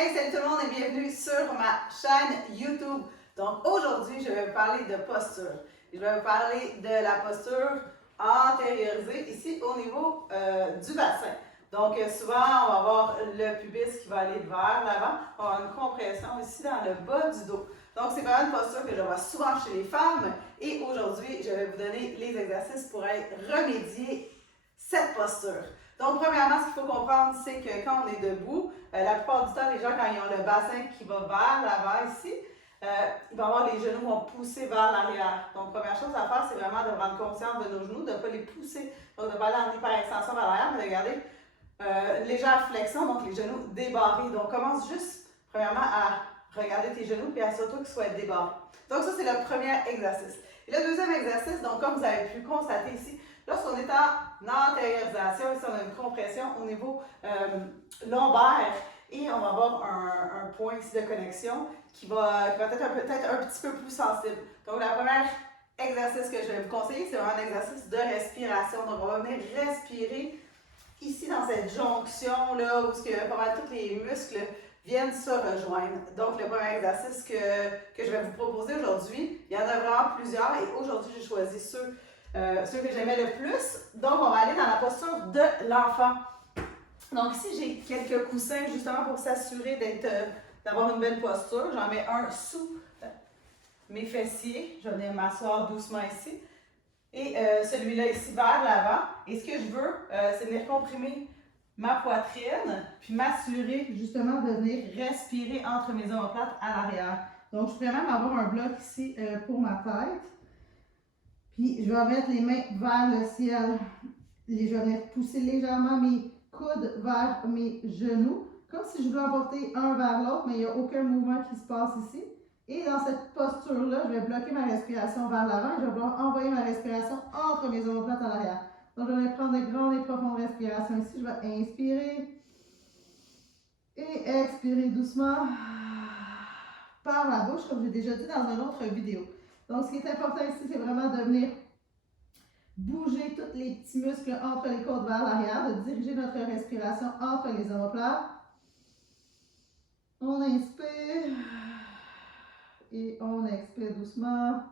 Hey, salut tout le monde et bienvenue sur ma chaîne YouTube. Donc aujourd'hui, je vais vous parler de posture. Je vais vous parler de la posture antériorisée ici au niveau du bassin. Donc souvent, on va avoir le pubis qui va aller vers l'avant. On va avoir une compression ici dans le bas du dos. Donc c'est vraiment une posture que je vois souvent chez les femmes. Et aujourd'hui, je vais vous donner les exercices pour remédier cette posture. Donc, premièrement, ce qu'il faut comprendre, c'est que quand on est debout, la plupart du temps, les gens, quand ils ont le bassin qui va vers l'avant ici, il va avoir les genoux vont pousser vers l'arrière. Donc, première chose à faire, c'est vraiment de prendre conscience de nos genoux, de ne pas les pousser, donc de ne pas aller en hyper-extension vers l'arrière, mais de garder une légère flexion, donc les genoux débarrés. Donc, commence juste, premièrement, à regarder tes genoux, puis assure-toi qu'ils soient débarrés. Donc, ça, c'est le premier exercice. Et le deuxième exercice, donc, comme vous avez pu constater ici, lorsqu'on est en antériorisation, ici on a une compression au niveau lombaire et on va avoir un point ici de connexion qui va être peut-être un petit peu plus sensible. Donc, le premier exercice que je vais vous conseiller, c'est vraiment un exercice de respiration. Donc, on va venir respirer ici dans cette jonction-là où pas mal tous les muscles viennent se rejoindre. Donc, le premier exercice que je vais vous proposer aujourd'hui, il y en a vraiment plusieurs et aujourd'hui, j'ai choisi ceux que j'aimais le plus. Donc, on va aller dans la posture de l'enfant. Donc, ici, j'ai quelques coussins justement pour s'assurer d'avoir une belle posture. J'en mets un sous mes fessiers. Je vais venir m'asseoir doucement ici. Et celui-là ici vers l'avant. Et ce que je veux, c'est venir comprimer ma poitrine, puis m'assurer justement de venir respirer entre mes omoplates à l'arrière. Donc, je pourrais même avoir un bloc ici pour ma tête. Puis, je vais mettre les mains vers le ciel. Je vais venir pousser légèrement mes coudes vers mes genoux, comme si je voulais emporter un vers l'autre, mais il n'y a aucun mouvement qui se passe ici. Et dans cette posture-là, je vais bloquer ma respiration vers l'avant et je vais pouvoir envoyer ma respiration entre mes omoplates à l'arrière. Donc, je vais prendre de grandes et profondes respirations ici. Je vais inspirer et expirer doucement par la bouche, comme j'ai déjà dit dans une autre vidéo. Donc, ce qui est important ici, c'est vraiment de venir bouger tous les petits muscles entre les côtes vers l'arrière, de diriger notre respiration entre les omoplates. On inspire et on expire doucement.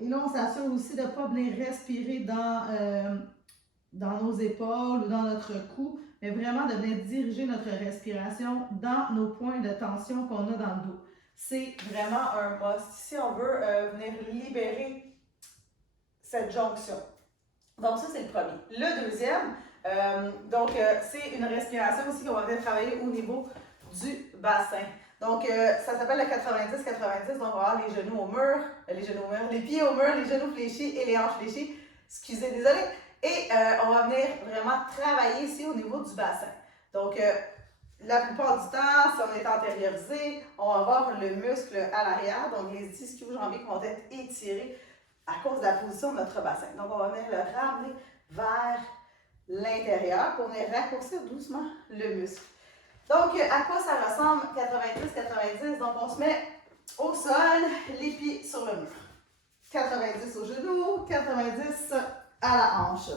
Et là, on s'assure aussi de ne pas venir respirer dans nos épaules ou dans notre cou, mais vraiment de venir diriger notre respiration dans nos points de tension qu'on a dans le dos. C'est vraiment un must. Si on veut venir libérer cette jonction. Donc, ça, c'est le premier. Le deuxième, c'est une respiration aussi qu'on va venir travailler au niveau du bassin. Donc, ça s'appelle le 90-90. Donc, on va avoir les genoux au mur, les pieds au mur, les genoux fléchis et les hanches fléchies. Excusez, désolé. Et on va venir vraiment travailler ici au niveau du bassin. Donc, la plupart du temps, si on est antériorisé, on va avoir le muscle à l'arrière, donc les ischio-jambiers qui vont être étirés à cause de la position de notre bassin. Donc, on va venir le ramener vers l'intérieur pour venir raccourcir doucement le muscle. Donc, à quoi ça ressemble 90-90? Donc, on se met au sol, les pieds sur le mur. 90 au genou, 90 à la hanche.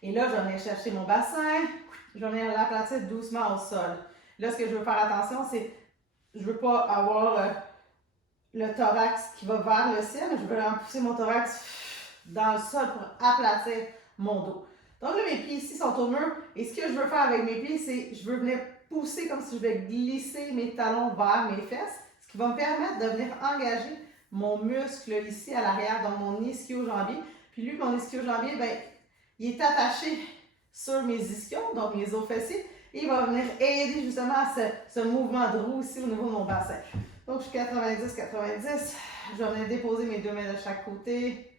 Et là, je vais venir chercher mon bassin, je vais venir l'aplatir doucement au sol. Là, ce que je veux faire attention, c'est je ne veux pas avoir le thorax qui va vers le ciel, mais je veux vraiment pousser mon thorax dans le sol pour aplatir mon dos. Donc là, mes pieds ici sont au mur. Et ce que je veux faire avec mes pieds, c'est je veux venir pousser comme si je vais glisser mes talons vers mes fesses, ce qui va me permettre de venir engager mon muscle ici à l'arrière, donc mon ischio-jambier. Puis lui, mon ischio-jambier, il est attaché sur mes ischions, donc mes os fessiers, et il va venir aider justement à ce mouvement de roue ici au niveau de mon bassin. Donc, je suis 90-90. Je vais venir déposer mes deux mains de chaque côté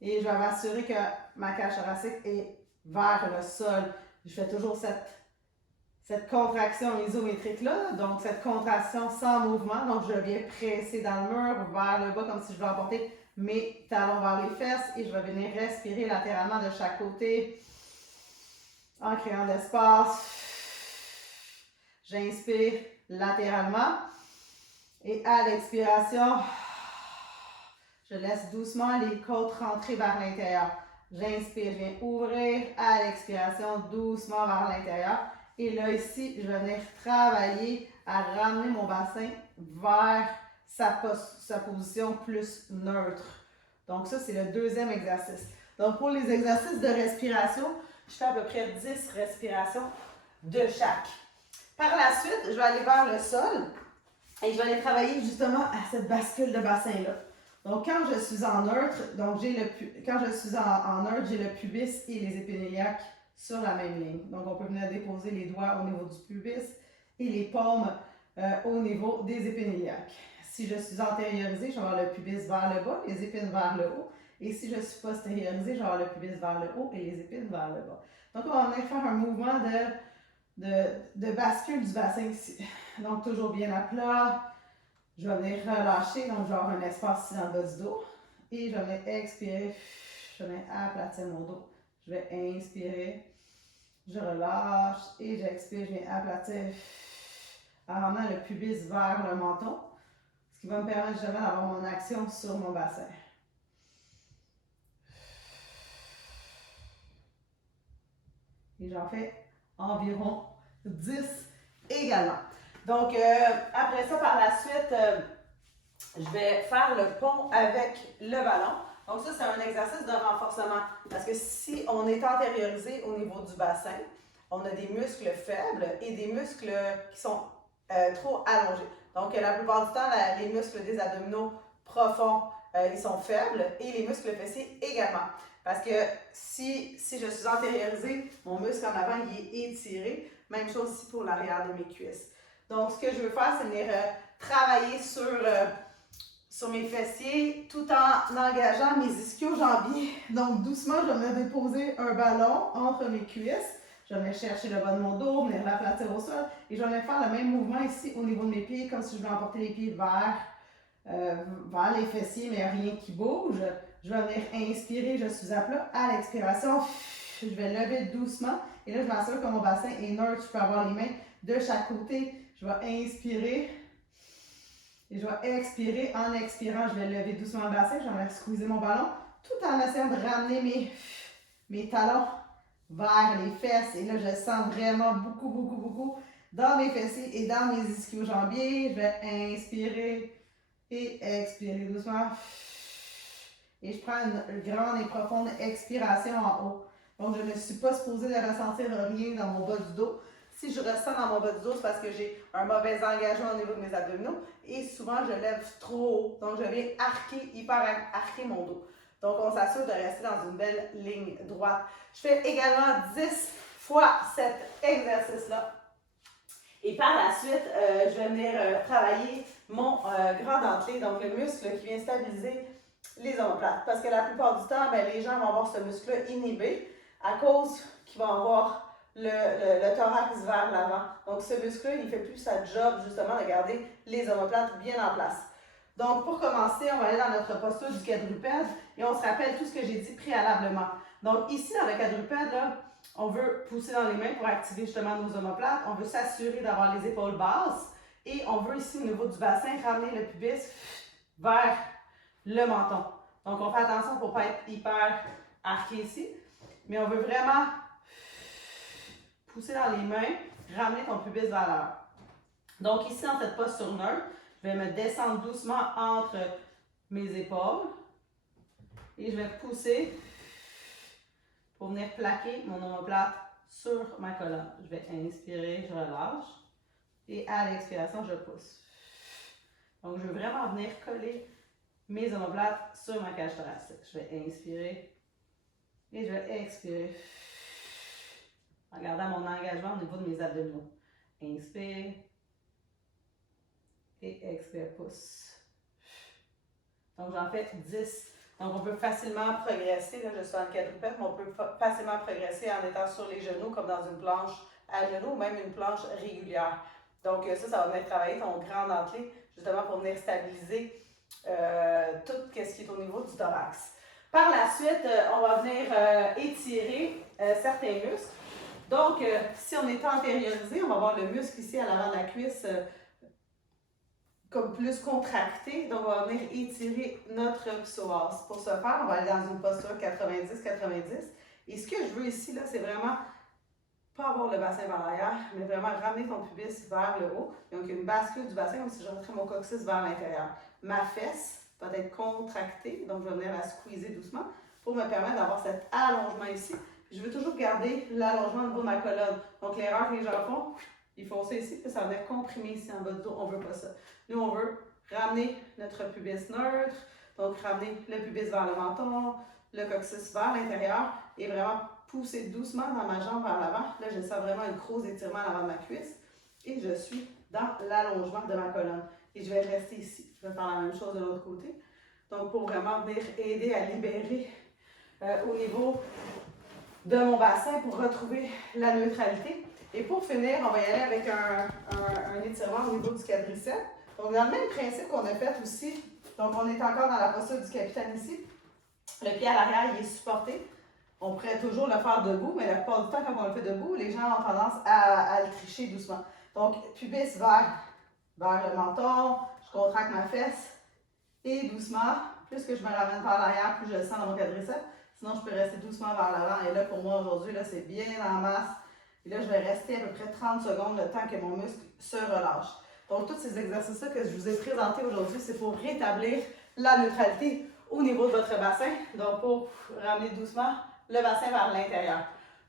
et je vais m'assurer que ma cage thoracique est vers le sol. Je fais toujours cette contraction isométrique-là, donc cette contraction sans mouvement. Donc, je viens presser dans le mur vers le bas comme si je voulais emporter mes talons vers les fesses et je vais venir respirer latéralement de chaque côté en créant de l'espace. J'inspire latéralement. Et à l'expiration, je laisse doucement les côtes rentrer vers l'intérieur. J'inspire, je viens ouvrir à l'expiration doucement vers l'intérieur. Et là, ici, je vais venir travailler à ramener mon bassin vers sa position plus neutre. Donc ça, c'est le deuxième exercice. Donc pour les exercices de respiration, je fais à peu près 10 respirations de chaque. Par la suite, je vais aller vers le sol et je vais aller travailler justement à cette bascule de bassin-là. Donc quand je suis en neutre, j'ai le pubis et les épinayliaques sur la même ligne. Donc on peut venir déposer les doigts au niveau du pubis et les paumes au niveau des épinayliaques. Si je suis antériorisée, je vais avoir le pubis vers le bas, les épines vers le haut. Et si je suis postériorisée, je vais avoir le pubis vers le haut et les épines vers le bas. Donc on va venir faire un mouvement de bascule du bassin ici. Donc toujours bien à plat. Je vais venir relâcher, donc je vais avoir un espace ici dans le bas du dos. Et je vais venir expirer, je vais venir aplatir mon dos. Je vais inspirer, je relâche et j'expire, je viens aplatir en ramenant le pubis vers le menton, ce qui va me permettre justement d'avoir mon action sur mon bassin. Et j'en fais environ 10 également. Donc, après ça, par la suite, je vais faire le pont avec le ballon. Donc ça, c'est un exercice de renforcement. Parce que si on est antériorisé au niveau du bassin, on a des muscles faibles et des muscles qui sont trop allongés. Donc la plupart du temps, les muscles des abdominaux profonds, ils sont faibles et les muscles fessiers également. Parce que si je suis antériorisée, mon muscle en avant, il est étiré. Même chose ici pour l'arrière de mes cuisses. Donc ce que je veux faire, c'est venir travailler sur mes fessiers tout en engageant mes ischio-jambiers. Donc doucement, je vais me déposer un ballon entre mes cuisses. Je vais venir chercher le bas de mon dos, venir l'aplatir au sol et je vais venir faire le même mouvement ici au niveau de mes pieds, comme si je voulais emporter les pieds vers les fessiers, mais rien qui bouge. Je vais venir inspirer, je suis à plat. À l'expiration, je vais lever doucement et là, je m'assure que mon bassin est neutre. Je peux avoir les mains de chaque côté. Je vais inspirer. Et je vais expirer. En expirant, je vais lever doucement le bassin. Je vais squeezer mon ballon tout en essayant de ramener mes talons vers les fesses. Et là, je sens vraiment beaucoup dans mes fessiers et dans mes ischio-jambiers. Je vais inspirer et expirer doucement. Et je prends une grande et profonde expiration en haut. Donc, je ne suis pas supposée de ressentir rien dans mon bas du dos. Si je ressens dans mon bas du dos, c'est parce que j'ai un mauvais engagement au niveau de mes abdominaux et souvent je lève trop haut. Donc je viens hyper arquer mon dos. Donc on s'assure de rester dans une belle ligne droite. Je fais également 10 fois cet exercice-là. Et par la suite, je vais venir travailler mon grand dentelé, donc le muscle qui vient stabiliser les omoplates. Parce que la plupart du temps, les gens vont avoir ce muscle-là inhibé à cause qu'ils vont avoir le thorax vers l'avant. Donc, ce muscle-là, il ne fait plus sa job, justement, de garder les omoplates bien en place. Donc, pour commencer, on va aller dans notre posture du quadrupède et on se rappelle tout ce que j'ai dit préalablement. Donc, ici, dans le quadrupède, là, on veut pousser dans les mains pour activer justement nos omoplates. On veut s'assurer d'avoir les épaules basses et on veut ici, au niveau du bassin, ramener le pubis vers le menton. Donc, on fait attention pour ne pas être hyper arqué ici, mais on veut vraiment pousser dans les mains, ramener ton pubis vers l'avant. Donc ici, dans cette posture neutre, je vais me descendre doucement entre mes épaules et je vais pousser pour venir plaquer mon omoplate sur ma colonne. Je vais inspirer, je relâche et à l'expiration, je pousse. Donc je veux vraiment venir coller mes omoplates sur ma cage thoracique. Je vais inspirer et je vais expirer. En gardant mon engagement au niveau de mes abdominaux. Inspire et expire, pousse. Donc j'en fais 10. Donc on peut facilement progresser, là je suis dans le quadrupède, mais on peut facilement progresser en étant sur les genoux comme dans une planche à genoux ou même une planche régulière. Donc ça va venir travailler ton grand dentelé justement pour venir stabiliser tout ce qui est au niveau du thorax. Par la suite, on va venir étirer certains muscles. Donc, si on est antériorisé, on va avoir le muscle ici à l'avant de la cuisse comme plus contracté. Donc, on va venir étirer notre psoas. Pour ce faire, on va aller dans une posture 90-90. Et ce que je veux ici, là, c'est vraiment pas avoir le bassin vers l'arrière, mais vraiment ramener ton pubis vers le haut. Donc, une bascule du bassin, comme si je rentrais mon coccyx vers l'intérieur. Ma fesse va être contractée, donc je vais venir la squeezer doucement pour me permettre d'avoir cet allongement ici. Puis je veux toujours garder l'allongement au niveau de ma colonne. Donc, l'erreur que les gens font, ils font ça ici, puis ça va venir comprimer ici en bas du dos. On ne veut pas ça. Nous, on veut ramener notre pubis neutre, donc ramener le pubis vers le menton, le coccyx vers l'intérieur et vraiment pousser doucement dans ma jambe vers l'avant. Là, je sens vraiment une grosse étirement à l'avant de ma cuisse et je suis dans l'allongement de ma colonne. Et je vais rester ici. Je vais faire la même chose de l'autre côté. Donc, pour vraiment venir aider à libérer au niveau de mon bassin pour retrouver la neutralité. Et pour finir, on va y aller avec un étirement au niveau du quadriceps. Donc, dans le même principe qu'on a fait aussi, donc on est encore dans la posture du capitaine ici. Le pied à l'arrière, il est supporté. On pourrait toujours le faire debout, mais la plupart du temps, quand on le fait debout, les gens ont tendance à le tricher doucement. Donc, pubis vers le menton, je contracte ma fesse et doucement, plus que je me ramène par l'arrière, plus je le sens dans mon quadriceps. Sinon, je peux rester doucement vers l'avant. Et là, pour moi, aujourd'hui, là, c'est bien en masse. Et là, je vais rester à peu près 30 secondes le temps que mon muscle se relâche. Donc, tous ces exercices-là que je vous ai présentés aujourd'hui, c'est pour rétablir la neutralité au niveau de votre bassin. Donc, pour ramener doucement le bassin vers l'intérieur.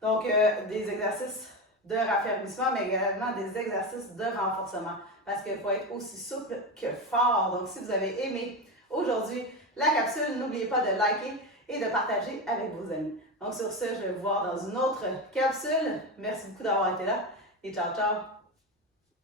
Donc, des exercices de raffermissement, mais également des exercices de renforcement. Parce qu'il faut être aussi souple que fort. Donc, si vous avez aimé aujourd'hui la capsule, n'oubliez pas de liker et de partager avec vos amis. Donc, sur ce, je vais vous voir dans une autre capsule. Merci beaucoup d'avoir été là et ciao, ciao!